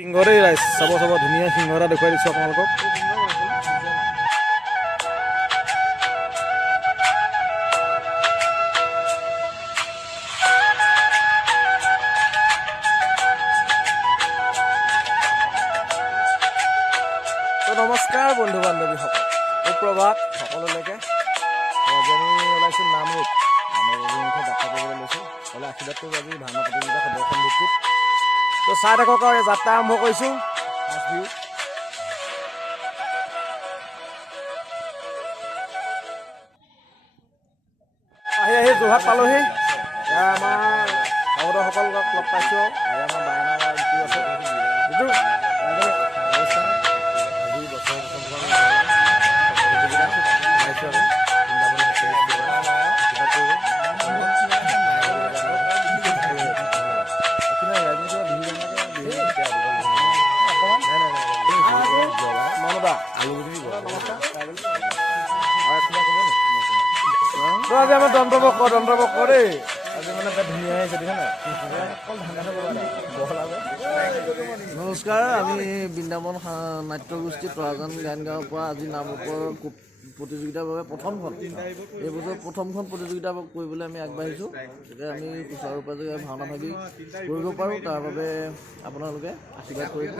সিংহৰে ৰাইজ চাব ধুনীয়া সিংহ এটা দেখুৱাই দিছোঁ আপোনালোকক। নমস্কাৰ বন্ধু বান্ধৱীসকল, সুপ্ৰভাত সকলোলৈকে। আজি আমি ওলাইছোঁ নামৰূপ অভিমুখে যাত্ৰা কৰিবলৈ লৈছোঁ। হ'লে আশীৰ্বাদটো আজি ভাওনা প্ৰতিযোগিতা প্ৰদৰ্শন ভিত্তিত তো চাই থাকক আৰু যাত্ৰা আৰম্ভ কৰিছোঁ। ফাৰ্ষ্ট ভিউ আহি যোৰহাট পালোহি। এয়া আমাৰ সহোদৰসকলক লগ পাইছোঁ। এয়া আমাৰ বায়না যিটো আছে যিটো আজি আমাৰ দন্তবক্ৰ দেই। আজি মানে ধুনীয়া আহিছে দেখা নাই। নমস্কাৰ, আমি বৃন্দাবন নাট্যগোষ্ঠী তৰাজান গায়ন গাঁৱৰ পৰা আজি নামৰূপৰ প্ৰতিযোগিতাৰ বাবে প্ৰথমখন এইবছৰ প্ৰথমখন প্ৰতিযোগিতা কৰিবলৈ আমি আগবাঢ়িছোঁ। গতিকে আমি সুচাৰুৰূপে ভাওনা ভাগি কৰিব পাৰোঁ তাৰ বাবে আপোনালোকে আশীৰ্বাদ কৰিব।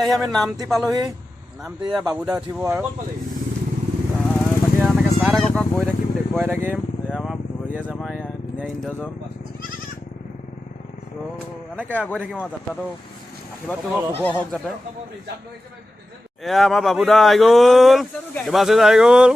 আহি আমি নামটি পালোহি। নামটি বাবুদা উঠিব আৰু বাকী এনেকৈ চাই থাকক, গৈ থাকিম, দেখুৱাই থাকিম। আমাৰ ভৰি আছে আমাৰ ধুনীয়া ইন্দ্ৰজন। ত' এনেকৈ গৈ থাকিম আৰু যাত্ৰাটো আশীৰ্বাদটো শুভ হওক যাতে। এয়া আমাৰ বাবুদা আহি গ'ল, দেৱাশিষ আহি গ'ল।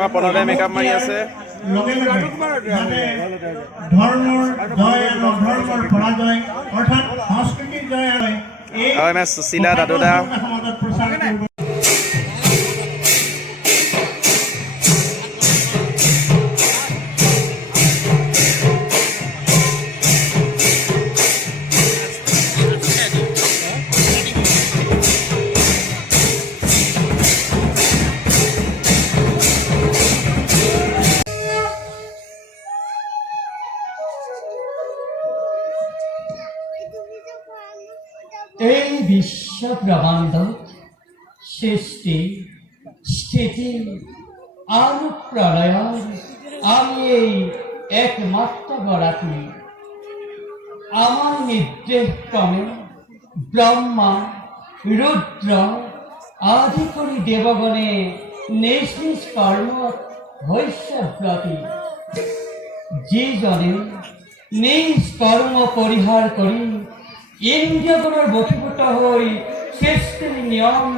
আমাৰ প্ৰণৱে মেকআপ মাৰি আছে। সুশীলা দাদুদা এই বিশ্ব ব্ৰহ্মাণ্ড সৃষ্টি স্থিতি আৰু প্ৰলয়ৰ আমি এই একমাত্ৰ গৰাকী। আমাৰ নিৰ্দেশ ক্ৰমে ব্ৰহ্মা ৰুদ্ৰ আদি কৰি দেৱগণে নিজ নিজ কৰ্মত হৈস্যব্ৰতী। যিজনে নিজ কৰ্ম পৰিহাৰ কৰি ইন্দ্ৰিয়গণৰ বশীভূত হৈ সৃষ্টিৰ নিয়ম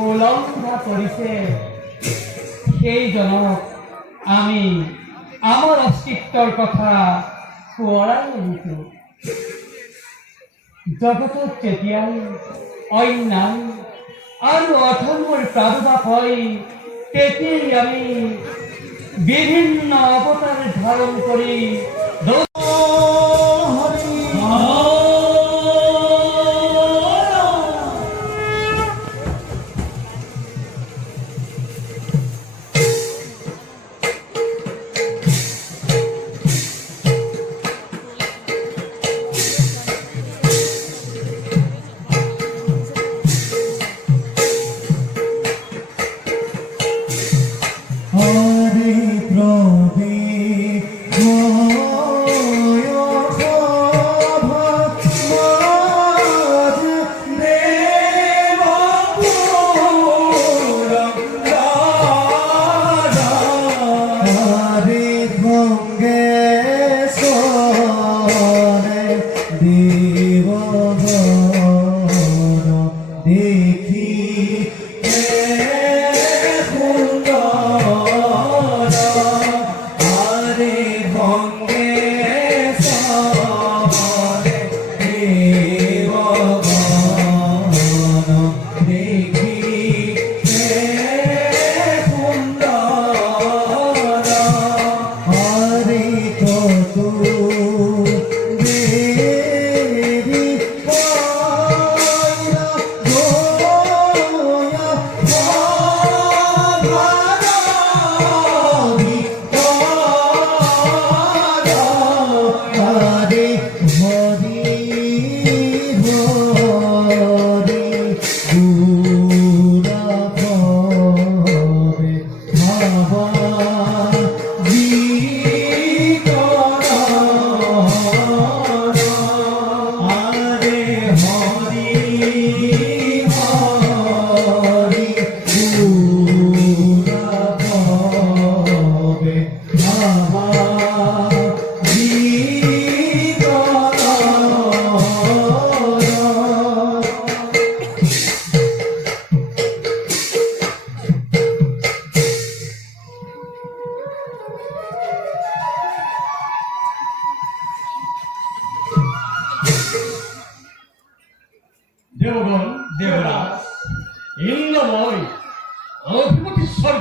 উলংঘা কৰিছে, সেইজনক আমি আমাৰ অস্তিত্বৰ কথা সোঁৱৰাই আহিছোঁ। জগতত যেতিয়াই অন্যায় আৰু অধৰ্মৰ প্ৰাদুৰ্ভাৱ হয়, তেতিয়াই আমি বিভিন্ন অৱতাৰ ধাৰণ কৰি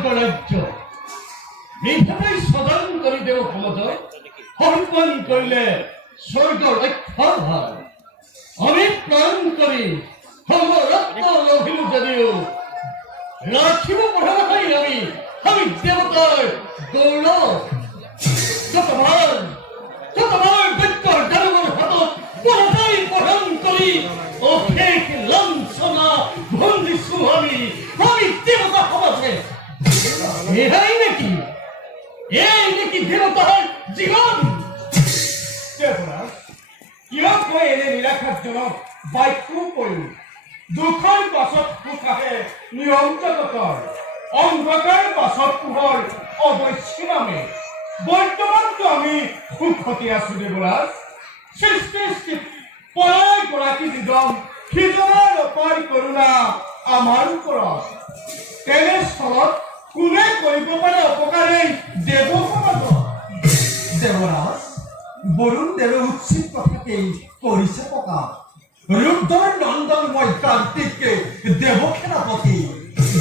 স্বৰ্গৰাজ্য নিশাই সদন কৰি দেও সমাজত সন্মান কৰিলে স্বৰ্গ ৰক্ষা হয় আমি প্ৰাণ কৰি সমৰত্ন ৰহিলো যদিও ৰাখিব পৰা নাই আমি দেৱতাৰ গৌৰৱ যতবাৰ বৈদ্যৰ দানৱৰ হাতত পৰাজয় প্ৰদান কৰি অশেষ লাঞ্ছনা ভঞ্জিছো আমি দেৱতা সমাজে এই নেকি দেৱতাৰ জীৱন কিয় মই এনে নিৰাশাজনক বাক্য কৰিম দুখৰ পাছত সুখ আহে নিয়ম জগতৰ অন্ধকাৰ পাছত পোহৰ অৱশ্যে নামে বৰ্তমানতো আমি সুখতে আছো দেৱৰাজ সৃষ্টি পৰাই গৰাকী দিদম সিজনাৰ অপাৰ কৰোণা আমাৰ ওপৰত তেনেস্থলত কোনে কৰিব পাৰে অপকাৰে দেৱ সমাজত দেৱৰাজ বৰুণ দেৱে উচিত কথাকেই কৰিছে প্ৰকাশ ৰুদ্ৰৰ নন্দন মই কাৰ্তিককে দেৱ সেনাপতি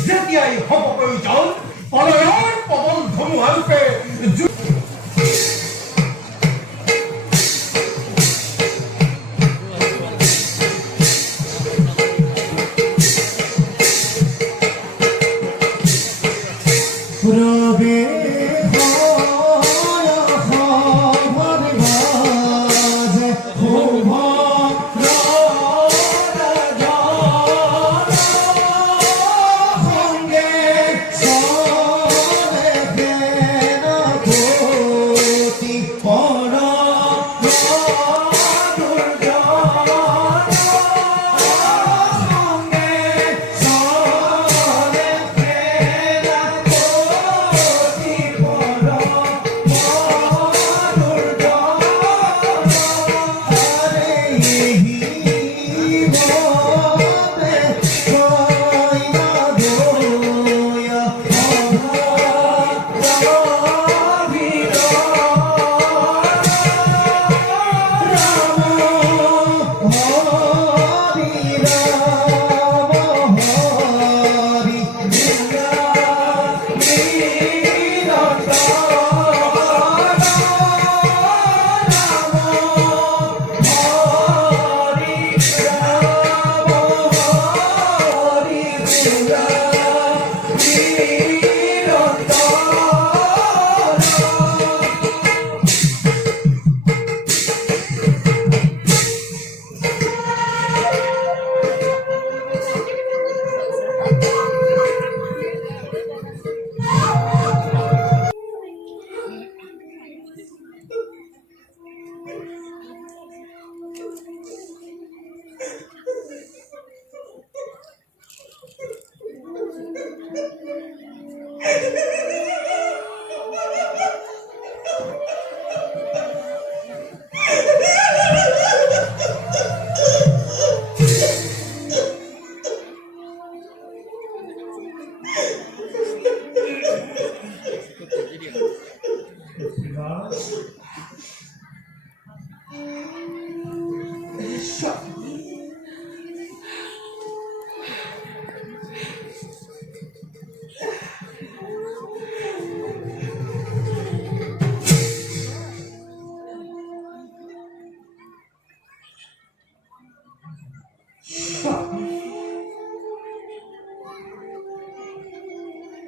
যেতিয়াই হ'ব প্ৰয়োজন প্ৰলয়ৰ প্ৰবল ধুমুহাৰূপে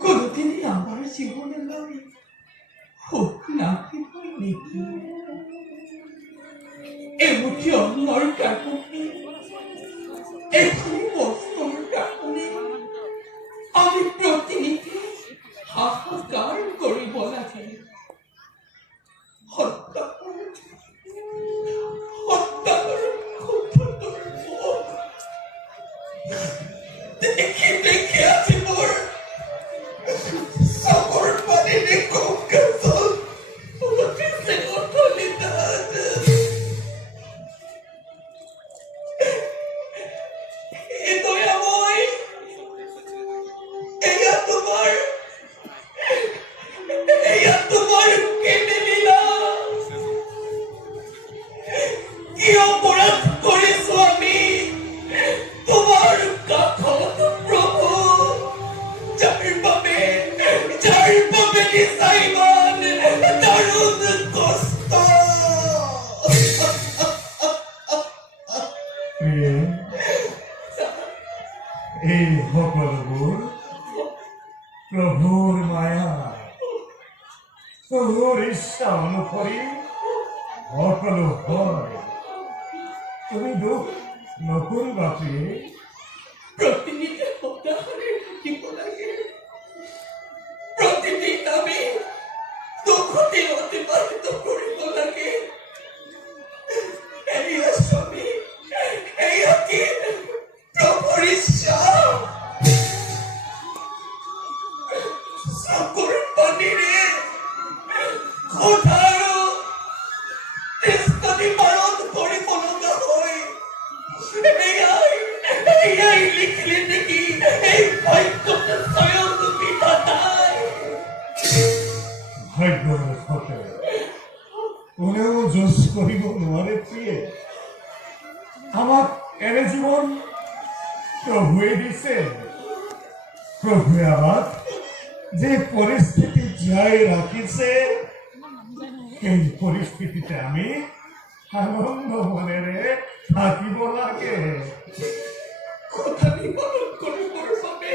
কোনদিনই আমার জীবনে নয় হোক না নাকি এমুঠি অন্যর কাকুনি এখনই বস্তুর কাকুনি আমি প্রতিনিধি হাহাকার করিব লাগে হত্যা দেখে দেখে আছি মোর sabor panini kong kasal pati sa otoridad ito'y amoy ella tomar kinilila কি অপরাধ করেছো আমি তোমার কথা প্রভু যার বাবে বুজিছা ইমান দাৰুণ কষ্ট এই সকলোবোৰ প্ৰভুৰ মায়া প্ৰভুৰ ইচ্ছা অনুসৰি সকলো হয় তুমি দুখ নকৰিবা প্ৰিয়ে প্ৰতিদিনে সদায় থাকিব লাগে প্ৰতিদিন আমি দুখতে অতিবাহিত কৰিব লাগে এয়া স্বামী এয়া কি প্ৰভুৰ ইচ্ছা চকুৰ পানীৰে কোঠাৰো তেজপাতি পাৰত কৰিব লগা হয় এয়াই লিখিলে নেকি এই ভাগ্যতে স্বয়ং বিধাতাই ভাগ্যৰ সতে কোনেও যুঁজ কৰিব নোৱাৰে প্ৰিয়ে আমাক এনে জীৱন প্ৰভুৱে দিছে প্ৰভুৱে আমাক যে পৰিস্থিতি জীয়াই ৰাখিছে সেই পৰিস্থিতিতে আমি আনন্দ মনেৰে থাকিব লাগে কথা নিবাৰণ কৰিবৰ বাবে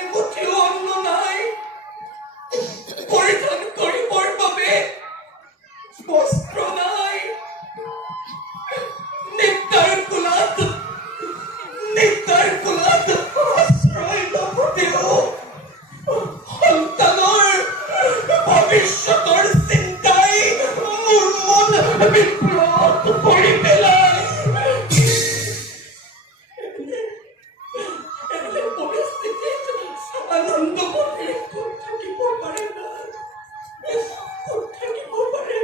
এমুঠিও অন্ন নাই পৰিধান কৰিবৰ বাবে বস্ত্ৰ নাই নিত্যাৰ কোলাত আশ্ৰয় নপতেও সন্তানৰ ভৱিষ্যতৰ চিন্তাই মোৰ মন বিপ্লৱ কৰি পেলায় এনে পৰিস্থিতিত আনন্দ মনেৰে ক'ত থাকিব পাৰে না ক'ত থাকিব পাৰে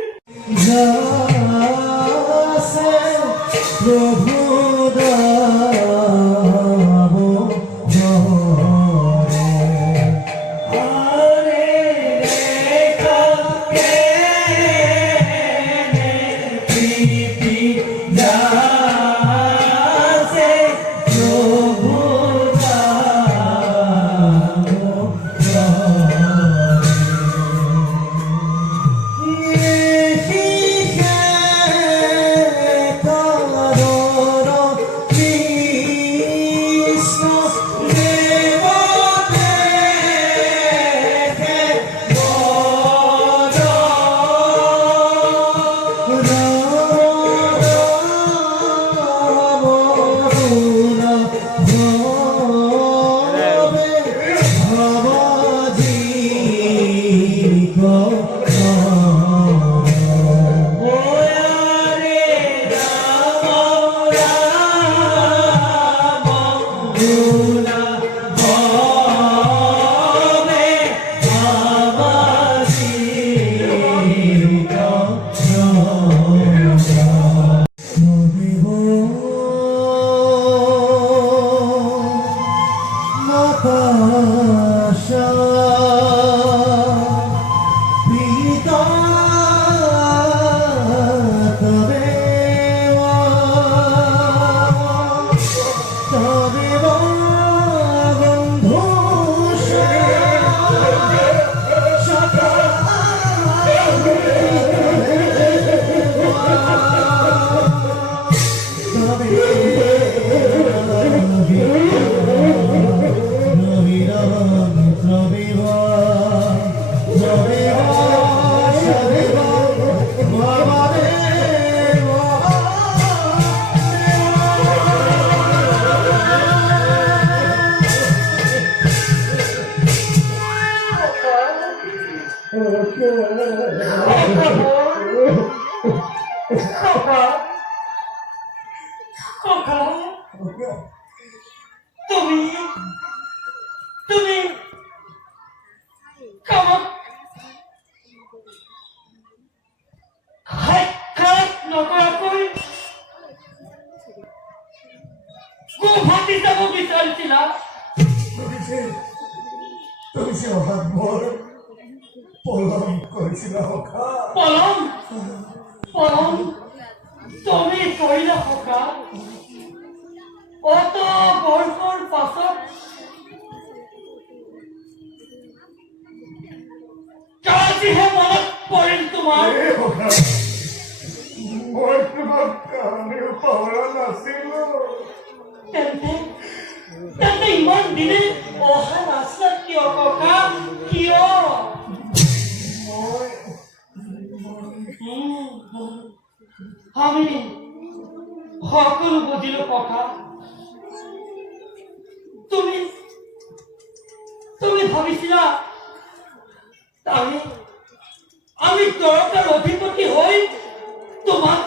তুমি কামত সাক্ষাৎ নকৰাকৈ গুৱাহাটী যাব বিচাৰিছিলা তুমি যে অহাত বৰ পলম কৰিছিলা সখা পলম তুমি কৰিলা সখা অত বৰ্ষৰ পাছত আজিহে মনত পৰিল তোমাৰ এই কথা মই তোমাক কাহানিও পাহৰা নাছিলো তেন্তে তেন্তে ইমান দিনে অহা নাছিলা কিয় ককা কিয় মই আমি সকলো বুজিলো ককা তুমি তুমি ভাবিছিলা আমি দৰকাৰ অধিপতি হৈ তোমাক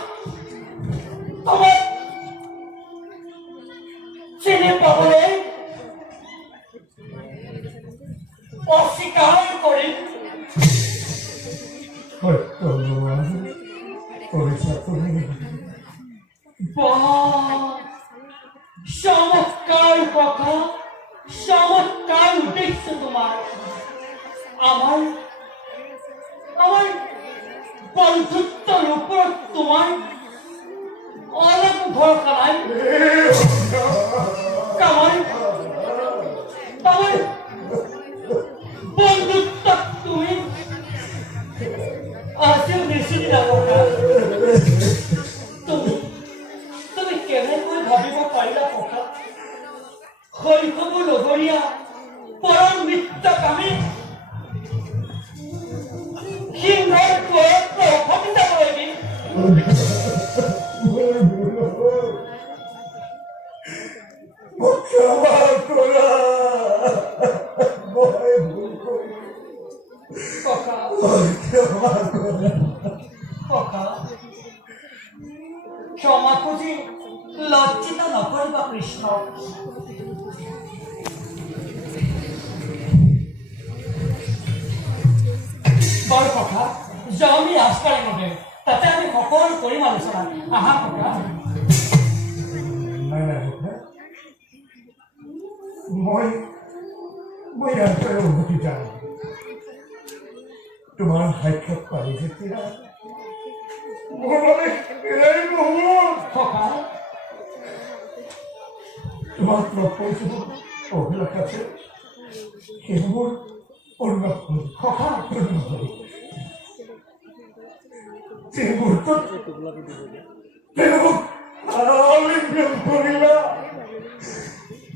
চিনি পাবলৈ অস্বীকাৰ কৰিম সত্যবান কৰিছা তুমি চমৎকাৰ কথা চমৎকাৰ উদ্দেশ্য তোমাৰ আমাৰ বন্ধুত্বৰ ওপৰত তোমাৰ অলপ ভৰসা নাই আমাৰ বন্ধুত্বক তুমি আজিও নিশ্চিত তুমি কেনেকৈ ভাবিব পাৰিলা কথা শৈশৱৰ লগৰীয়া পৰম মিত্ৰক আমি সিংহৰ কোৰত প্ৰভাৱিত কৰি দিম ক্ষমা কৰা মই ভুল কৰিলো ককা ক্ষমা কৰা ককা ক্ষমা খুজি লজ্জিত নকৰিবা কৃষ্ণ বৰ কথা জমি ৰাস্তাৰে মতে তাতে আমি সকলো কৰিম আলোচনা আহা ককা নাই নাই মই ইয়াৰ পৰা উভতি যাম তোমাৰ সাক্ষাৎ পাই যেতিয়া মোৰ বাবে এয়াই বহুত ককা তোমাক লগ পাইছো অভিলাষ আছে সেইবোৰ অনুভৱ কৰোঁ ককা যে মুহূৰ্তত তেওঁলোক আলিঙ্গন কৰিলা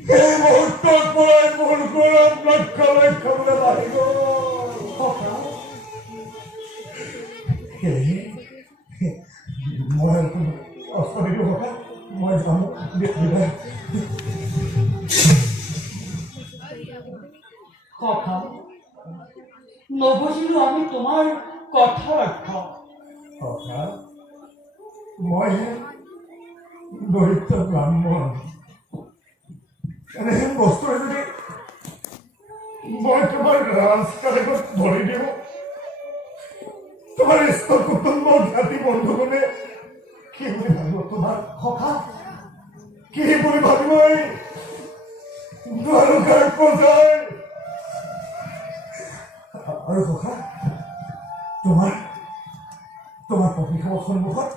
সেই মুহূৰ্তৰ পৰাই মোৰ গৌৰৱ লক্ষ্য লক্ষ্যলৈ বাঢ়িব মই কষ্ট নিদিওঁ কথা মই যাম বিদায় ককা নবুজিলো আমি তোমাৰ কথাৰ অৰ্থ কথা মই দৰিদ্ৰ ব্ৰাহ্মণ এনেহেন বস্তুৰে যদি মই তোমাৰ ৰাজকালেকত ধৰি দিওঁ তোমাৰ ইষ্ট কুটুম্ব খ্যাতি বন্ধুগণে কি বুলি ভাবিব তোমাৰ সখা কি বুলি ভাবিব এই দ্বাৰকাৰ প্ৰজাই আৰু সখা তোমাৰ প্ৰতিষেধক সন্মুখত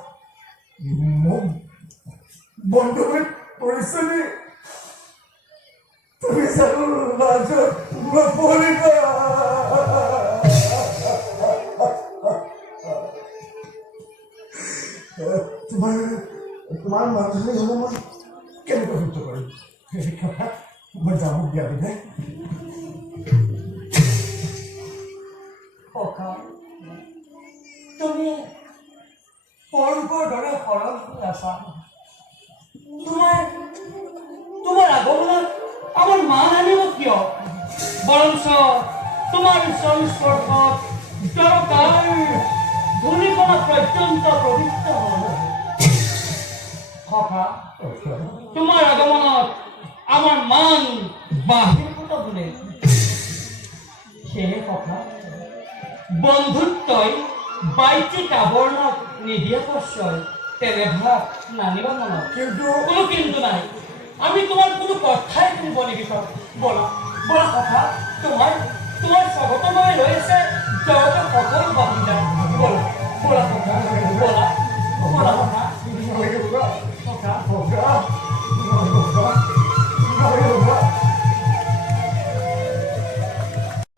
মোক বন্ধুৱে পৰিচয় তুমি জানো লাজত নপৰিবা তোমাৰ মাতৃ হ'ব মই কেনেকৈ সহ্য কৰিম সেই কথা মই যামক দিয়া বিধায় ককা তুমি পূৰ্বৰ দৰে সৰল হৈ আছা তোমাৰ আগমনত আমাৰ মান আনিব কিয় বৰঞ্চ তোমাৰ সংস্পৰ্শত দৰকাৰ ধূলিকণা পৰ্যন্ত পবিত্ৰ হ'ল সখা তোমাৰ আগমনত আমাৰ মান বাহিৰভূত বোলে সেয়ে সখা বন্ধুত্বই বাহ্যিক আৱৰণক নিদিয়ে প্ৰশ্ৰয় তেনেভাৱ নানিবা মনত কোনো কিন্তু নাই আমি তোমাৰ কোনো কথাই শুনিব নিবিচাৰো বলা বলা কথা তোমাৰ স্বাগতময় ৰৈছে জগতৰ সকলো বাসিন্দা বলা বলা কথা বলা বলা কথা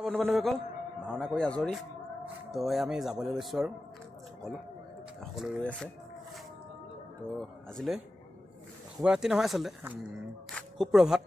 বন্ধু বান্ধৱীসকল ভাওনা কৰি আজৰি তো আমি যাবলৈ লৈছোঁ আৰু সকলো ৰৈ আছে। তো আজিলৈ শুভৰাত্ৰি নহয় আচলতে, সুপ্ৰভাত।